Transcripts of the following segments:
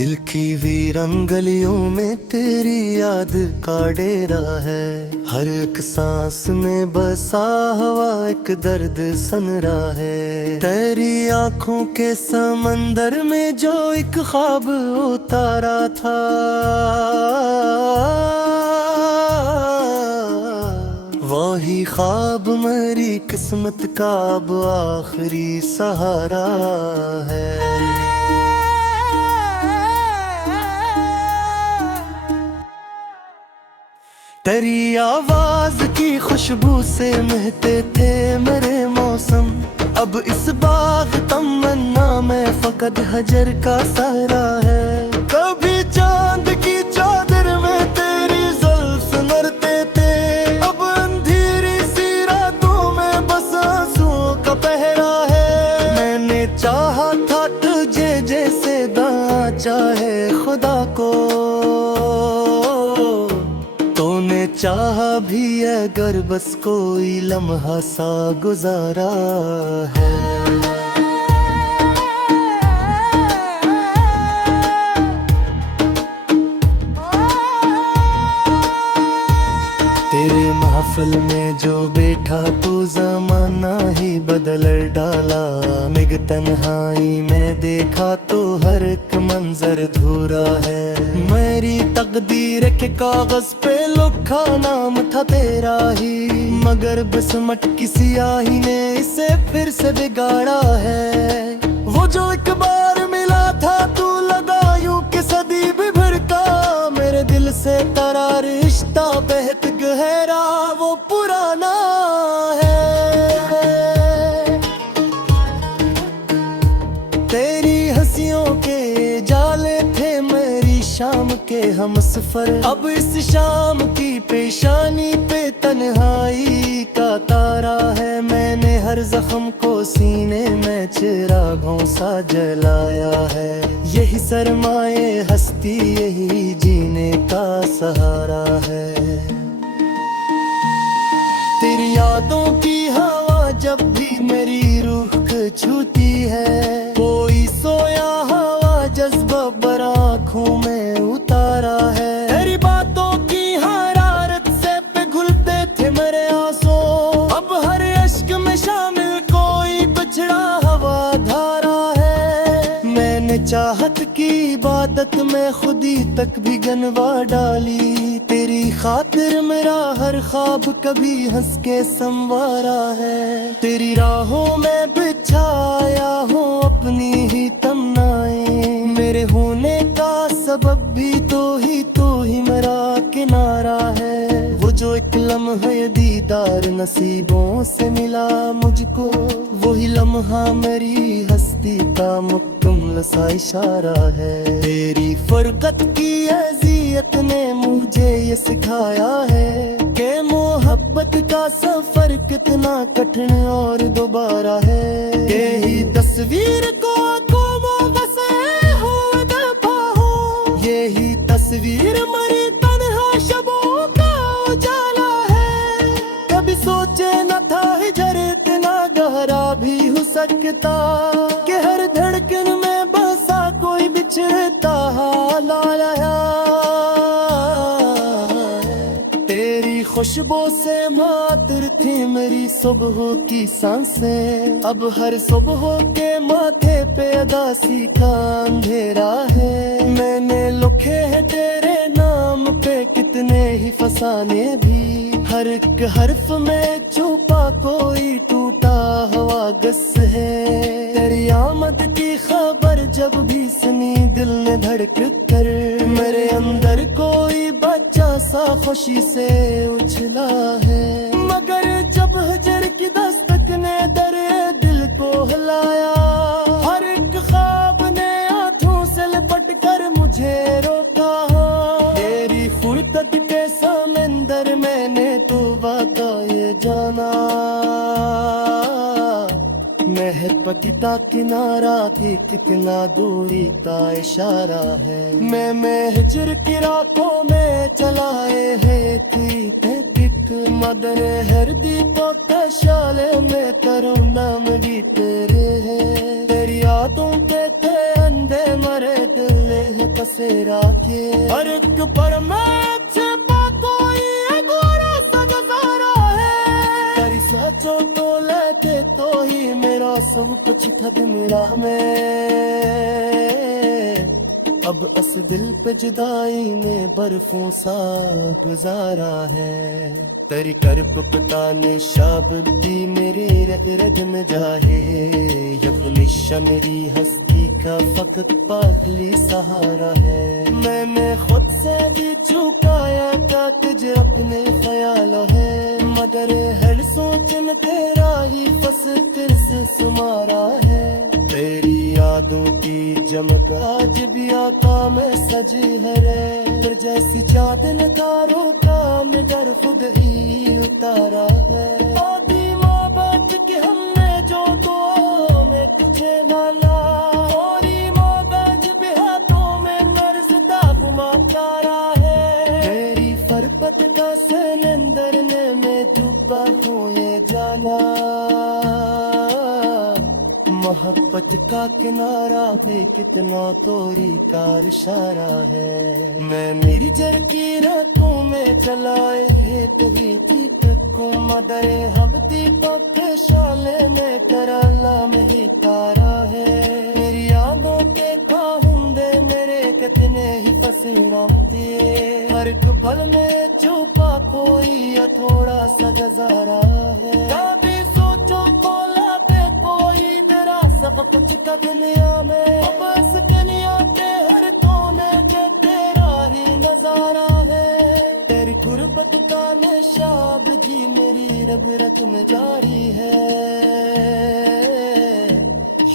दिल की वीरन गलियों में तेरी याद का डेरा है। हर एक सांस में बसा हुआ एक दर्द सन रहा है। तेरी आंखों के समंदर में जो एक ख्वाब उतारा था, वही ख्वाब मेरी किस्मत का अब आखिरी सहारा है। तेरी आवाज की खुशबू से महके थे मेरे मौसम। अब इस बाग तमन्ना में फकत हजर का सहरा है। कभी चांद की चादर में तेरी जुल्फ नरते थे, अब अंधेरी सी रातों में बस आंसुओं का पहरा है। मैंने चाहा था तुझे जैसे दां चाहे खुदा को, तूने चाहा भी अगर बस कोई लम्हा सा गुजारा है। तेरे महफिल में जो बैठा तू जमाना ही बदल डाला। मिग तन्हाई में देखा तो हर एक मंजर धूरा है। मेरी तकदीर के कागज पे लिखा नाम था तेरा ही, मगर बिस्मत की सियाही ने इसे फिर से बिगाड़ा है। वो जो एक बार मिला था तू लगा यूं कि सदी भी भरता। मेरे दिल से तेरा रिश्ता बेहद गहरा वो पुराना है। तेरी हंसियों के जाले थे मेरी शाम के हम सफर। अब इस शाम की पेशानी पे तन्हाई का तारा है। मैंने हर जख्म को सीने में चिरागों सा जलाया है। यही सरमाए हस्ती यही जीने का सहारा है। तेरी यादों की हवा जब भी मेरी रूह को छूती है, कोई सोया हवा जज्बा भरा आँखों में उतारा है। तेरी बातों की हरारत से पिघलते थे मेरे आंसू, अब हर अश्क में शामिल कोई बिछड़ा हवा धारा है। मैंने चाहत की इबादत में खुदी तक भी गनवा डाली। तेरी खातिर मेरा हर ख्वाब कभी हंस के संवारा है। तेरी राहों में बिछाया हूँ अपनी ही तमन्नाएं। मेरे होने का सबब भी तो ही मेरा किनारा है। वो जो एक लम्हा दीदार नसीबों से मिला मुझको, वही लम्हा मेरी हस्ती का मुकम्मल सा इशारा है। तेरी फरकत की अज़ियत ने मुझे ये सिखाया है कि मोहब्बत का सफर कितना कठिन और दोबारा है। यही तस्वीर को यही तस्वीर मरी तन्हा शबों का उजाला है। कभी सोचे न था हिजर इतना गहरा भी हो सकता, कि हर धड़कन में बसा कोई बिछड़ता हाल आया। तेरी खुशबू से मातर थी मेरी सुबह की सांसें। अब हर सुबह के माथे पे अदासी का अंधेरा है। मैंने लिखे हैं तेरे नाम पे कितने ही फसाने भी, हर एक हर्फ में छुपा कोई टूटा हुआ गस है। तेरी आमद की खबर जब भी सुनी दिल ने धड़क कर, मेरे अंदर कोई बच्चा सा खुशी से उछला है। मगर जब हजर की दस्तक ने दरे दिल को हिलाया, हर एक ख्वाब ने आंखों से लिपट कर मुझे रोका। तेरी फुर्सत के समंदर मैंने तो वाक़ा ये जाना, महर पतिता किनारा थी कितना दूरी का इशारा है। मैं हिजर की रातों में चलाए है मदर हर दीपों का शाले में करूँगा मेरी तेरे है। तेरी यादों के अंधे मरे दिल बसेरा के। हर एक पर मैं छिपा कोई अधूरा सा नजारा है। तेरी सोचो तो लेके तो ही मेरा सब कुछ ठग मेरा में। अब अस दिल पे जुदाई में बर्फों सा गुजारा है। तेरी करब पता ने शाबदी मेरे रग रग में जाहे। यखलिशा मेरी हस्ती का फकत पागली सहारा है। मैंने खुद से भी झुकाया था तुझे अपने ख्याल है। मगर हर सोच में तेरा ही फस कर से सुमारा है। तेरी यादों की जमक आज भी आका में सजी है रे। तो जैसी चादर तारों का मगर खुद ही उतारा है। आदि माँ बाप के हमने जो दुआ में तुझे लाला। और माँ बाज भी हाथों में मर्ज दाग मारा है। तेरी फरबत का सनंदर ने मैं डूबा हूँ ये जाना। मोहब्बत का किनारा भी कितना तोरी का इशारा है। मैं मेरी जर की रातों में चलाए है कभी दीपक को। मदरे हम दीपक के शाले में कराला में ही तारा है। मेरी यादों के खाहुंदे मेरे कितने ही पसीना दिए। हर एक पल में छुपा कोई या थोड़ा सा नजारा है। कभी सोचो खोला पे कोई मेरा सब कुछ का दुनिया में। बस दुनिया के हर कोने के तेरा ही नजारा है। तेरी गुर्बत का निशाब जी मेरी रग रग में जारी है।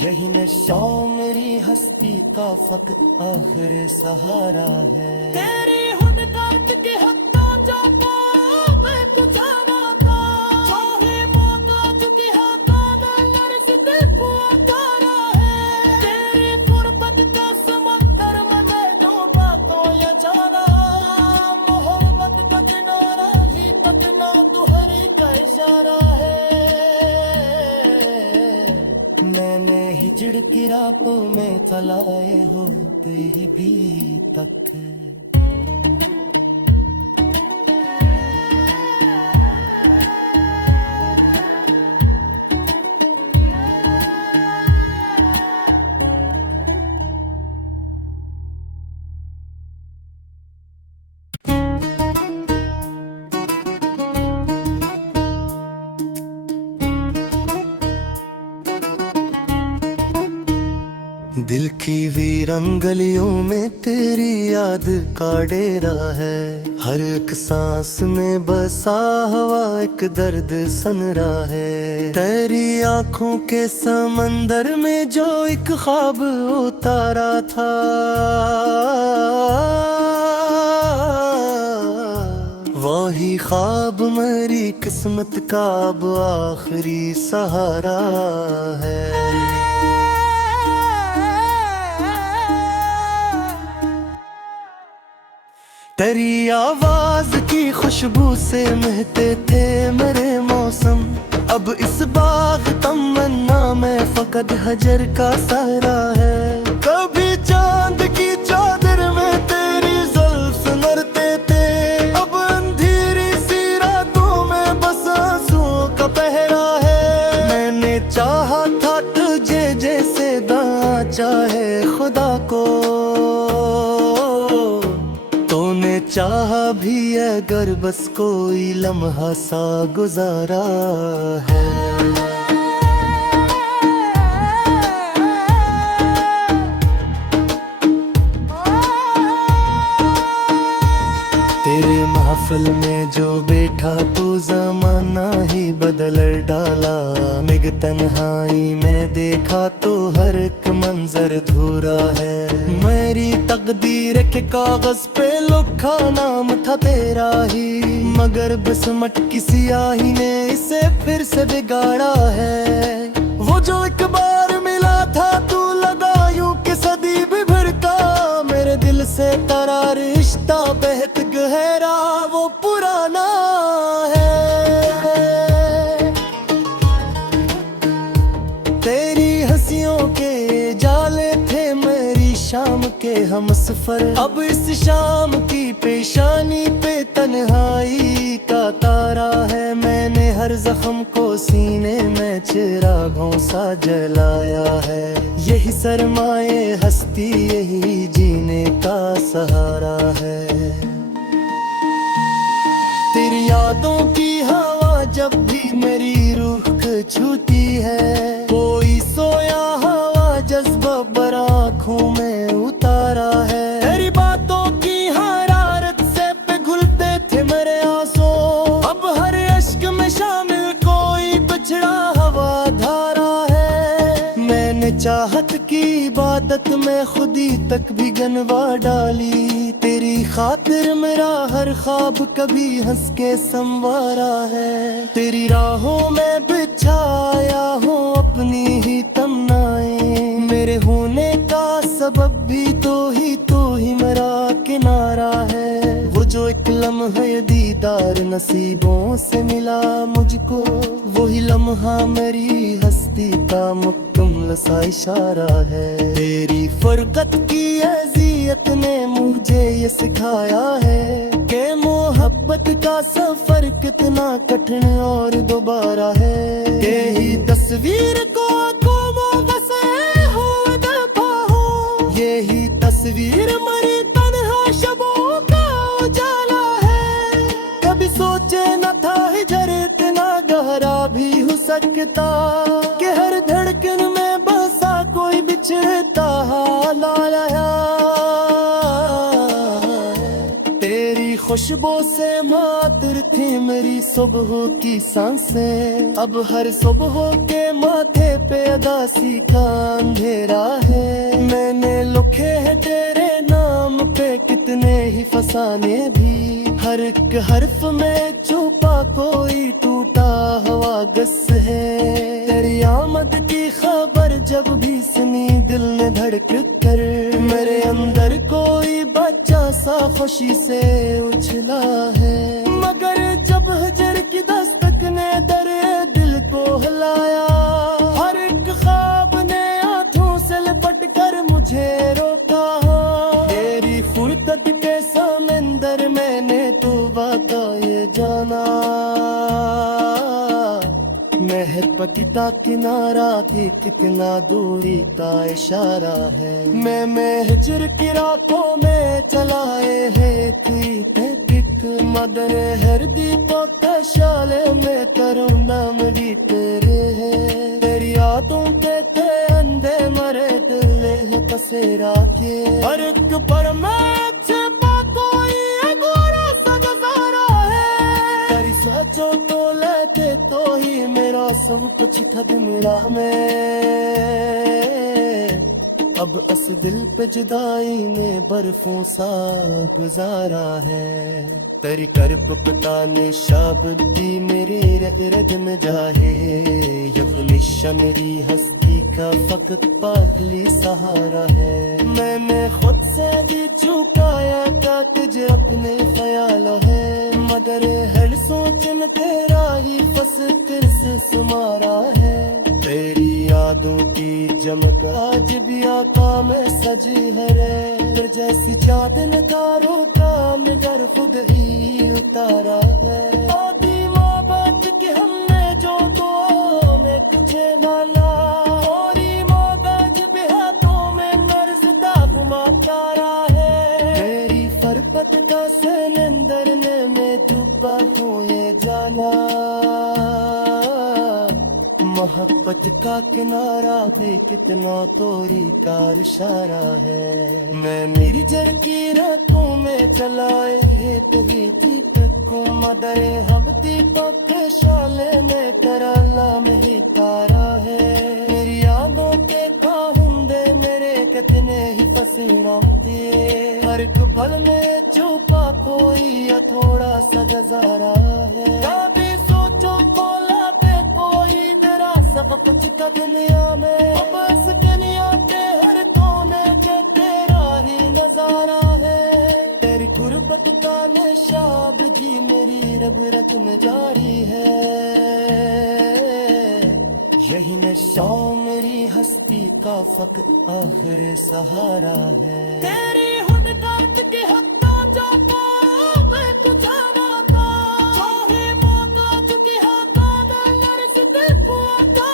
यही नशा मेरी हस्ती का फक आखिर सहारा है। तेरी हुनकात के हत्ता जाता मैं कुछ था। चाहे मौका चुकी हाथा मैं लरसते को उतारा है। तेरी गुर्बत का समंदर में डूबा तो या जाना। मोहब्बत का किनारा ही तकना तुहरी का इशारा है। मैंने हिजड़ की रातों में चलाए होते ही भी तक। दिल की वीरन गलियों में तेरी याद का डेरा है। हर एक सांस में बसा हुआ एक दर्द सनरा है। तेरी आंखों के समंदर में जो एक ख्वाब उतारा था। वही ख्वाब मेरी किस्मत का अब आखिरी सहारा है। तेरी आवाज की खुशबू से महके थे मेरे मौसम। अब इस बाग तमन्ना में फकत हजर का सहरा है। कभी चांद की चादर में तेरी जुल्फ मरते थे। अब अंधेरी सी रातों में बस आंसुओं का पहरा है। मैंने चाहा था तुझे जैसे दां चाहे खुदा को। तूने चाहा भी अगर बस कोई लम्हा सा गुजारा है। तेरे महफिल में जो बैठा तो जमाना ही बदल डाला। निग तन्हाई में देखा तो हर एक मंजर धूरा है। मेरी तकदीर के कागज पे लिखा नाम था तेरा ही। मगर बिस्मत की सियाही ने इसे फिर से बिगाड़ा है। वो जो एक बार मिला था तू लगा यूं कि सदी भी भड़का। मेरे दिल से तेरा रिश्ता बेहद गहरा वो पुराना है। तेरी हंसियों के जाले थे मेरी शाम के हम सफर। अब इस शाम की पेशानी पे तन्हाई का तारा है, मैंने हर जख्म को सीने में चिरागों सा जलाया है। यही सरमाए हस्ती, यही जीने का सहारा है। तेरी यादों की हवा जब भी मेरी रूह को छूती है, कोई सोया हवा जज्बा भर आँखों में उतारा है। तेरी बातों की हरारत से पिघलते थे मेरे आंसू, अब हर अश्क में शामिल कोई बिछड़ा हवा धारा है। मैंने चाहत की इबादत में खुदी तक भी गनवा डाली, तेरी खातिर मेरा हर ख्वाब कभी हंस के संवारा है। तेरी राहों में बिछाया हूँ अपनी ही तमन्नाएं, मेरे होने का सबब भी तो ही मेरा किनारा है। वो जो एक लम्हा दीदार नसीबों से मिला मुझको, वही लम्हा मेरी हस्ती का मुकम्मल सा इशारा है। तेरी फरकत की अज़ियत ने मुझे ये सिखाया है कि मोहब्बत का सफर कितना कठिन और दोबारा है। यही तस्वीर को यही तस्वीर मरी तन्हा शबों का उजाला है। कभी सोचे न था हिजर इतना गहरा भी हो सकता, कि हर धड़कन में बसा कोई बिछड़ता हाल आया। तेरी खुशबू से मातर थी मेरी सुबह की सांसें, अब हर सुबह के माथे पे अदासी का अंधेरा है। मैंने लिखे हैं तेरे नाम पे कितने ही फसाने भी, हर एक हर्फ में छुपा कोई टूटा हुआ गस है। तेरी आमद की खबर जब भी सुनी दिल ने धड़क कर, मेरे अंदर कोई बच्चा सा खुशी से उछला है। मगर जब हजर की दस्तक ने दरे दिल को हिलाया, हर एक ख्वाब ने आंखों से लिपट कर मुझे रोका। तेरी फुर्सत के समंदर मैंने तो बताए जाना, महत्वता किनारा थी कितना दूरी का इशारा है। मैं हिजर की रातों में चलाए है मदर हर दीपक का शाले में करुणा मिली तेरे है। तेरी यादों के थे अंधे मरे दिल पसेरा के, हर एक पर मैं छिपा कोई अधूरा सा गुजारा है। तेरी सोचो तो लेके तो ही मेरा सब कुछ था दुनिया में, अब इस दिल पे जुदाई ने बर्फों सा गुजारा है। तेरी करब पता ने शाबदी मेरे रग में जाहे, यखलिशा मेरी हस्ती का फकत पागली सहारा है। मैंने खुद से भी झुकाया था तुझे अपने ख्याल है, मगर हर सोच में तेरा ही फस कर से सुमारा है। तेरी यादों की जमक आज भी आका में सजी है रे, फिर जैसी चादन तारों का मगर खुद ही उतारा है। दादी माँ बात के हमने जो दुआ में तुझे माना, और माँ बाज भी हाथों में मर्ज दागुमा तारा है। तेरी फरकत का समंदर ने मैं डूबा हूँ ये जाना, मोहब्बत का किनारा भी कितना तोरी का इशारा है। मैं मेरी जर की रातों में चलाए है तुझी दीपक को, मदर हम दीपक के शाले में कराला में ही तारा है। मेरी यादों के खाहुंदे मेरे कितने ही पसीना दिए, हर एक पल में छुपा कोई थोड़ा सा नजारा है। कभी सोचो बोला कोई मेरा सब कुछ का दुनिया में, अब इस दुनिया के हर कोने के तेरा ही नजारा है। तेरी गुर्बत का निशाब जी मेरी रग रग में जारी है, यही नशा मेरी हस्ती का फक आखिर सहारा है। तेरी हुनकात की हत्ता जाता मैं तुझे वाता चाहे मौका चुकी हाथा नरस ते पुआरा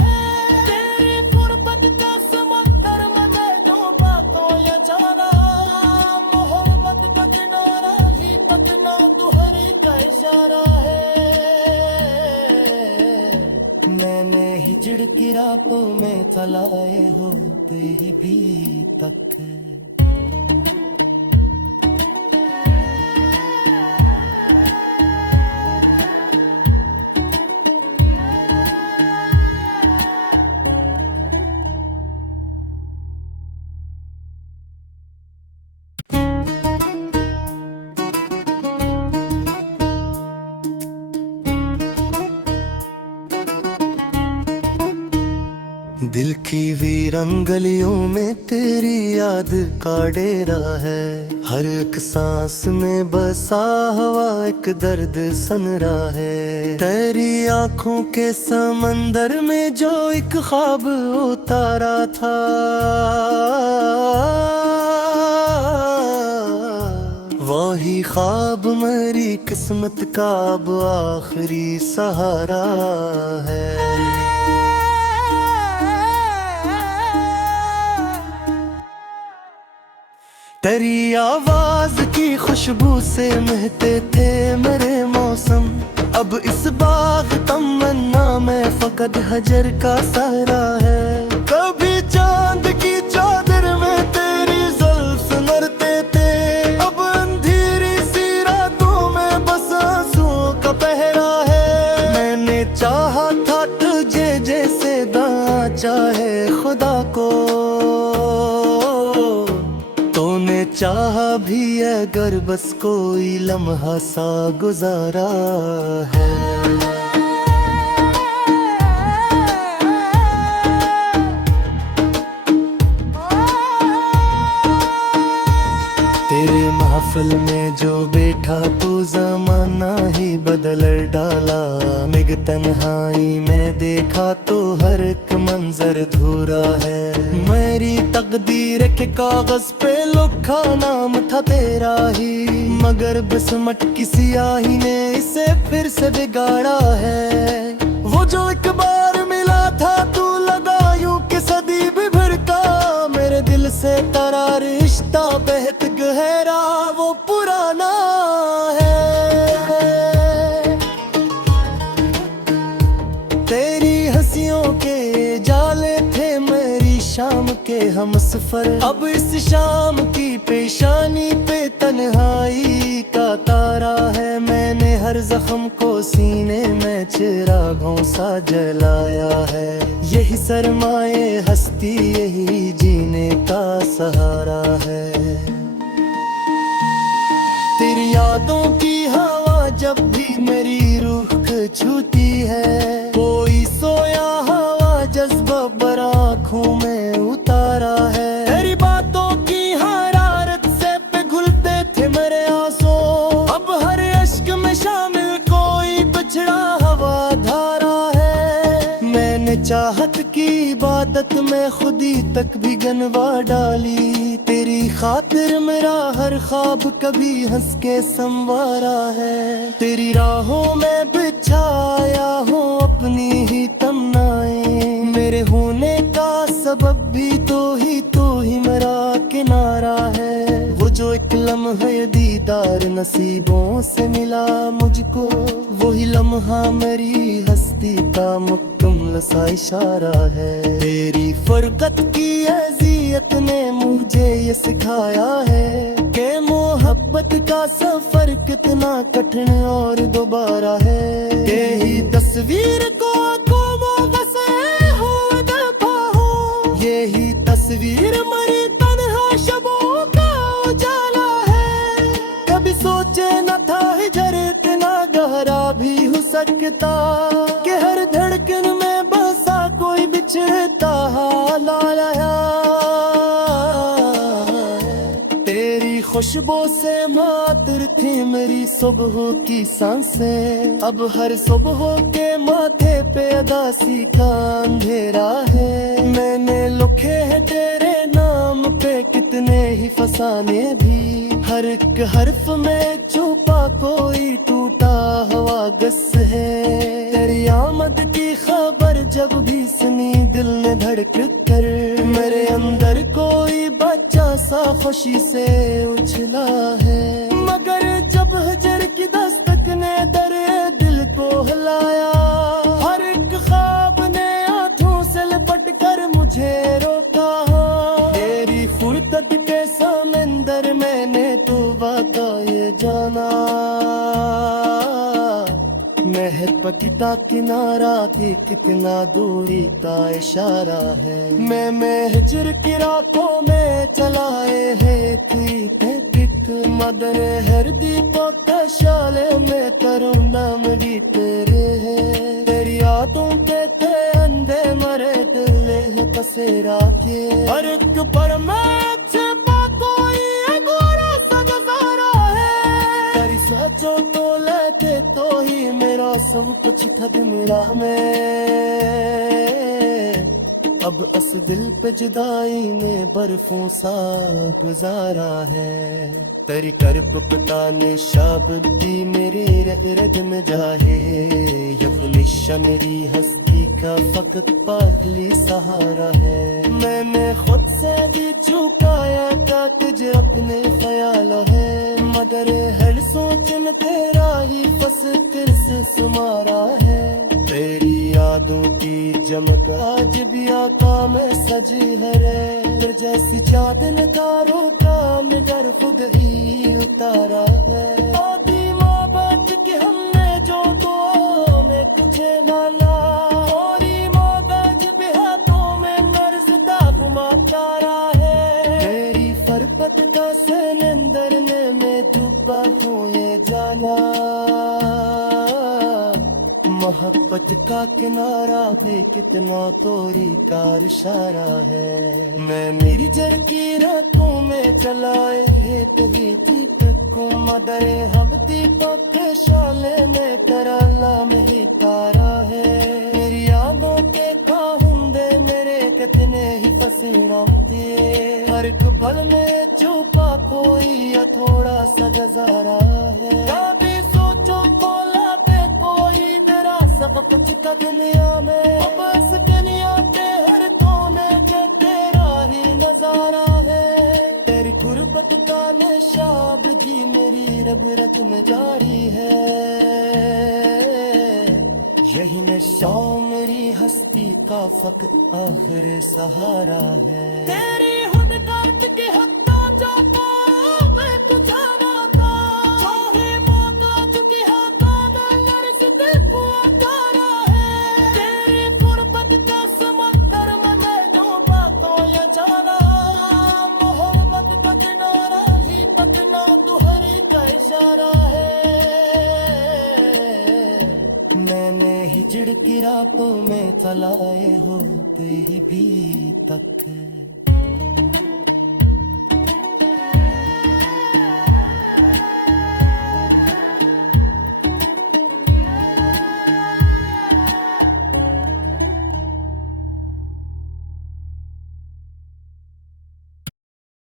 है। तेरी फुरबत का समंदर में दे दो बातों या जाना मोहब्बत का किनारा ही तकना तुहरी का इशारा है। मैंने हिजड़ की रातों में चलाए होते ही भी तक दिल की वीरन गलियों में तेरी याद का डेरा है। हर एक सांस में बसा हुआ एक दर्द सनरा है। तेरी आंखों के समंदर में जो एक ख्वाब उतारा था वही ख्वाब मेरी किस्मत का अब आखिरी सहारा है। तेरी आवाज की खुशबू से महते थे मेरे मौसम। अब इस बाग तमन्ना में फकत हजर का सहरा है। कभी चांद की चादर में तेरी जुल्फ नरते थे। अब अंधेरी सी रातों में बस आंसुओं का पहरा है। मैंने चाहा था तुझे जैसे दां चाहे खुदा को। तूने चाहा भी अगर बस कोई लम्हा सा गुजारा है। तेरे महफिल में जो बैठा तो जमाना ही बदल डाला। मिग तन्हाई में देखा तो हर एक मंजर धूरा है। मेरी तकदीर के कागज पे लिखा नाम था तेरा ही मगर बिस्मत की सियाही ने इसे फिर से बिगाड़ा है। वो जो एक बार मिला था तू लगा यूं कि सदी भी भड़का। मेरे दिल से तेरा रिश्ता बेहद गहरा वो पुराना है। तेरी हंसियों के जाले थे मेरी शाम के हम सफर। अब इस शाम की पेशानी पे तन्हाई का तारा है। मैंने हर जख्म को सीने में चिरागों सा जलाया है। यही सरमाए हस्ती यही जीने का सहारा है। तेरी यादों की हवा जब भी मेरी रूह को छूती है। कोई सोया हवा जज्बा बर आँखों में उतारा है। तेरी बातों की हरारत से पिघलते थे मेरे आंसू। अब हर अश्क में शामिल कोई बिछड़ा हवा धारा है। मैंने चाहत की इबादत में खुदी तक भी गनवा डाली। तेरी खातिर मेरा हर ख्वाब कभी हंस के संवारा है। तेरी राहों में बिछाया हूँ अपनी ही तमन्नाएं। मेरे होने का सबब भी तो ही मेरा किनारा है। वो जो एक लम्हा दीदार नसीबों से मिला मुझको वही लम्हा मेरी हस्ती का मुकम्मल सा इशारा है। तेरी फरकत की अज़ियत ने मुझे ये सिखाया है कि मोहब्बत का सफर कितना कठिन और दोबारा है। यही तस्वीर को यही तस्वीर मरी तन्हा शबों का उजाला है। कभी सोचे न था हिजर इतना गहरा भी हो सकता कि हर धड़कन में बसा कोई बिछड़ता हाल आया। तेरी खुशबू से मातर थी सुनी मेरी सुबह की सांसें, अब हर सुबह के माथे पे अदासी का अंधेरा है। मैंने लिखे हैं तेरे नाम पे कितने ही फसाने भी, हर एक हर्फ में छुपा कोई टूटा हुआ गस है। तेरी आमद की खबर जब भी सुनी दिल ने धड़क कर, मेरे अंदर कोई बच्चा सा खुशी से उछला है। मगर जब हजर की दस्तक ने दर दिल को हिलाया, हर एक ख्वाब ने आंखों से लिपट कर मुझे रोका। तेरी फुर्सत के समंदर मैंने तो वादा ये जाना, महक का किनारा थी कितना दूरी का इशारा है। मैं हिजर की रातों में चलाए है एक मदर हर दीपक शाले में करुणा मिली तेरे है। तेरी यादों के थे अंधे मरे दिल है बसेरा के, हर एक पर मैं छिपा कोई अधूरा सा गुजारा है। तेरी सोचो तो लेके तो ही मेरा सब कुछ था मेरा में, अब अस दिल पे जुदाई में बर्फों सा गुजारा है। तेरी करब पता ने शाबदी मेरे रग में जाहे, यफनिशा मेरी हस्ती का फकत पागली सहारा है। मैंने खुद से भी झुकाया था तुझे अपने ख्याल है, मगर हर सोच में तेरा ही फस कर से समारा है। तेरी यादों की जमक आज भी आका में सजी है रे, फिर जैसी चांदन तारों का मिडर खुद ही उतारा है। आदि मोहब्बत की हमने जो तो में तुझे लाला, और मोहब्बत भी हाथों में मर्ज दागमा तारा है। तेरी फरबत का सनंदर ने मैं डूबा हूँ ये जाना, मोहब्बत का किनारा भी कितना तोरी का इशारा है। मैं मेरी जर की रातों में चलाए है कभी दीपक को, मदर हम दीपक के शाले में कराला में ही तारा है। मेरी आंखों के खाहुंदे मेरे कितने ही पसीना दिए, हर एक पल में छुपा कोई या थोड़ा सा नजारा है। कभी सोचो बोला कोई मेरा सब कुछ का दुनिया में, अब इस दुनिया के हर कोने के तेरा ही नजारा है। तेरी गुर्बत का निशाब जी मेरी रग रग में जारी है, यही नशा मेरी हस्ती का फक आखिर सहारा है। तेरी हुदकात की हत्ता जाता मैं तुझे हिजड़ की रातों में चलाए होते ही भी तक।